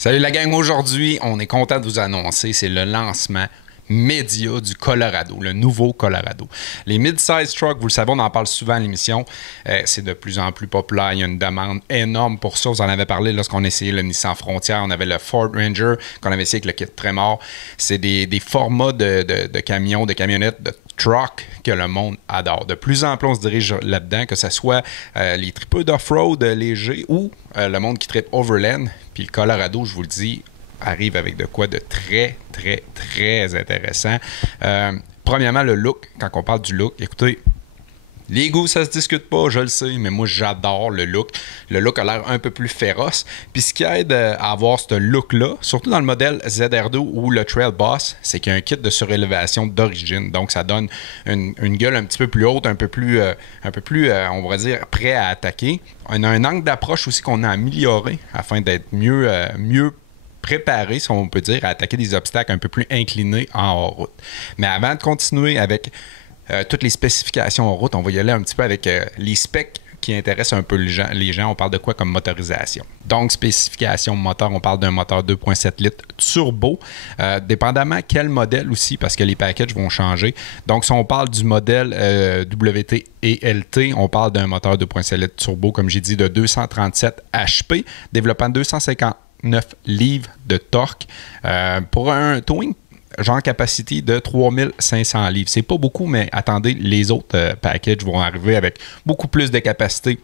Salut la gang, aujourd'hui, on est content de vous annoncer, c'est le lancement média du Colorado, le nouveau Colorado. Les mid-size trucks, vous le savez, on en parle souvent à l'émission, c'est de plus en plus populaire, il y a une demande énorme pour ça, vous en avez parlé lorsqu'on essayait le Nissan Frontier, on avait le Ford Ranger qu'on avait essayé avec le kit Tremor, c'est des formats de camions, de camionnettes, de truck que le monde adore. De plus en plus, on se dirige là-dedans, que ce soit les tripeux d'off-road légers ou le monde qui tripe overland. Puis le Colorado, je vous le dis, arrive avec de quoi de très, très, très intéressant. Premièrement, le look. Quand on parle du look, écoutez, les goûts, ça se discute pas, je le sais, mais moi, j'adore le look. Le look a l'air un peu plus féroce. Puis ce qui aide à avoir ce look-là, surtout dans le modèle ZR2 ou le Trail Boss, c'est qu'il y a un kit de surélévation d'origine. Donc, ça donne une gueule un petit peu plus haute, un peu plus, on va dire, prêt à attaquer. On a un angle d'approche aussi qu'on a amélioré afin d'être mieux préparé, si on peut dire, à attaquer des obstacles un peu plus inclinés en hors-route. Mais avant de continuer avec toutes les spécifications en route, on va y aller un petit peu avec les specs qui intéressent un peu les gens. On parle de quoi comme motorisation? Donc, spécification moteur, on parle d'un moteur 2.7 litres turbo, dépendamment quel modèle aussi, parce que les packages vont changer. Donc, si on parle du modèle WT et LT, on parle d'un moteur 2.7 litres turbo, comme j'ai dit, de 237 HP, développant 259 livres de torque. Pour un towing genre capacité de 3500 livres. C'est pas beaucoup, mais attendez, les autres packages vont arriver avec beaucoup plus de capacité.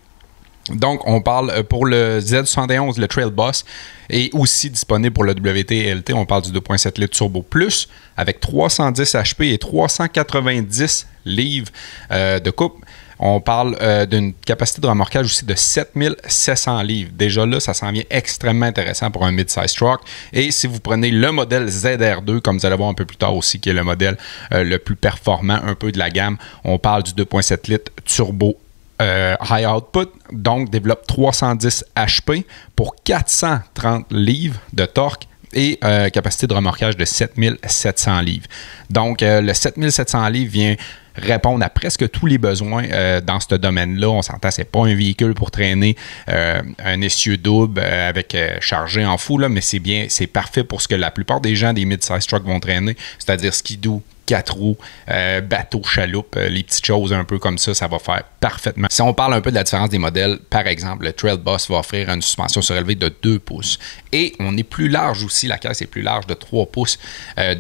Donc, on parle pour le Z71, le Trail Boss, et aussi disponible pour le WT-LT, on parle du 2.7 litres Turbo Plus, avec 310 HP et 390 livres de coupe. On parle d'une capacité de remorquage aussi de 7700 livres. Déjà là, ça s'en vient extrêmement intéressant pour un mid-size truck. Et si vous prenez le modèle ZR2, comme vous allez voir un peu plus tard aussi, qui est le modèle le plus performant un peu de la gamme, on parle du 2.7 litres turbo high output, donc développe 310 HP pour 430 livres de torque et capacité de remorquage de 7700 livres. Donc, le 7700 livres vient répondre à presque tous les besoins dans ce domaine-là. On s'entend, c'est pas un véhicule pour traîner un essieu double avec chargé en fou, là, mais c'est parfait pour ce que la plupart des gens des mid-size trucks vont traîner, c'est-à-dire skidoo, 4 roues, bateau, chaloupe, les petites choses un peu comme ça va faire parfaitement. Si on parle un peu de la différence des modèles, par exemple, le Trail Boss va offrir une suspension surélevée de 2 pouces. Et on est plus large aussi, la caisse est plus large de 3 pouces.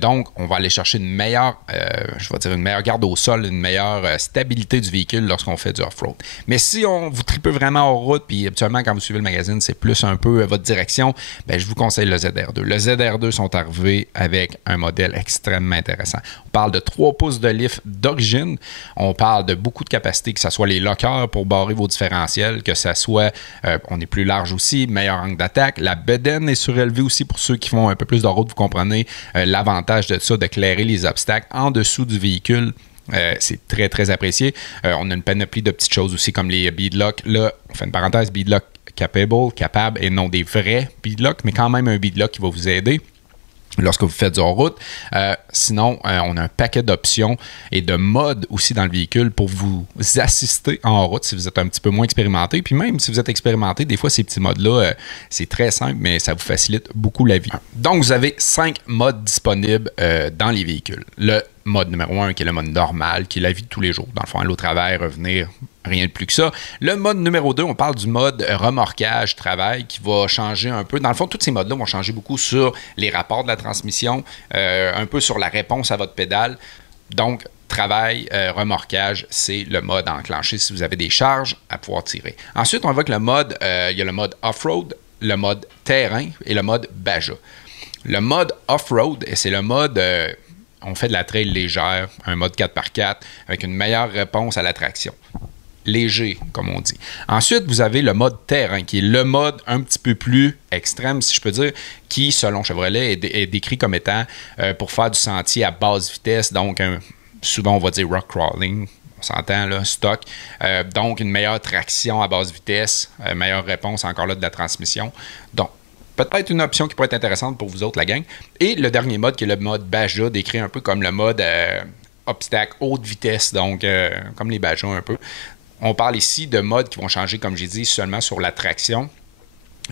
Donc, on va aller chercher une meilleure garde au sol, une meilleure stabilité du véhicule lorsqu'on fait du off-road. Mais si vous tripez vraiment en route, puis habituellement, quand vous suivez le magazine, c'est plus un peu votre direction, je vous conseille le ZR2. Le ZR2 sont arrivés avec un modèle extrêmement intéressant. On parle de 3 pouces de lift d'origine. On parle de beaucoup de capacité, que ce soit les lockers pour barrer vos différentiels, que ce soit, on est plus large aussi, meilleur angle d'attaque. La bedaine est surélevée aussi pour ceux qui font un peu plus de route, vous comprenez l'avantage de ça, d'éclairer les obstacles en dessous du véhicule. C'est très, très apprécié. On a une panoplie de petites choses aussi comme les beadlocks. Là, on fait une parenthèse, beadlock capable et non des vrais beadlocks, mais quand même un beadlock qui va vous aider lorsque vous faites du hors-route. Sinon, on a un paquet d'options et de modes aussi dans le véhicule pour vous assister en hors-route si vous êtes un petit peu moins expérimenté. Puis même si vous êtes expérimenté, des fois, ces petits modes-là, c'est très simple, mais ça vous facilite beaucoup la vie. Donc, vous avez 5 modes disponibles dans les véhicules. Le mode numéro 1, qui est le mode normal, qui est la vie de tous les jours. Dans le fond, aller au travail, revenir, rien de plus que ça. Le mode numéro 2, on parle du mode remorquage, travail, qui va changer un peu. Dans le fond, tous ces modes-là vont changer beaucoup sur les rapports de la transmission, un peu sur la réponse à votre pédale. Donc, travail, remorquage, c'est le mode enclenché si vous avez des charges à pouvoir tirer. Ensuite, on voit que le mode, il y a le mode off-road, le mode terrain et le mode Baja. Le mode off-road, c'est le mode... on fait de la trail légère, un mode 4x4 avec une meilleure réponse à la traction. Léger, comme on dit. Ensuite, vous avez le mode terrain, qui est le mode un petit peu plus extrême, si je peux dire, qui, selon Chevrolet, est décrit comme étant pour faire du sentier à basse vitesse, donc souvent on va dire rock crawling, on s'entend là, stock. Donc, une meilleure traction à basse vitesse, meilleure réponse encore là de la transmission. Donc, peut-être une option qui pourrait être intéressante pour vous autres, la gang. Et le dernier mode, qui est le mode Baja, décrit un peu comme le mode obstacle haute vitesse, donc comme les Baja un peu. On parle ici de modes qui vont changer, comme j'ai dit, seulement sur la traction.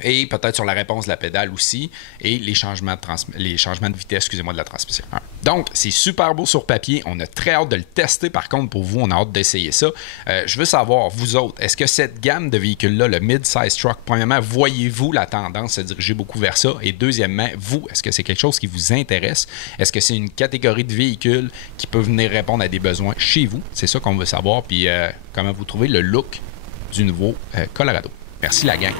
Et peut-être sur la réponse de la pédale aussi, et les changements de vitesse, excusez-moi, de la transmission. Donc, c'est super beau sur papier. On a très hâte de le tester. Par contre, pour vous, on a hâte d'essayer ça. Je veux savoir, vous autres, est-ce que cette gamme de véhicules-là, le mid-size truck, premièrement, voyez-vous la tendance se diriger beaucoup vers ça? Et deuxièmement, vous, est-ce que c'est quelque chose qui vous intéresse? Est-ce que c'est une catégorie de véhicules qui peut venir répondre à des besoins chez vous? C'est ça qu'on veut savoir. Puis, comment vous trouvez le look du nouveau Colorado? Merci, la gang.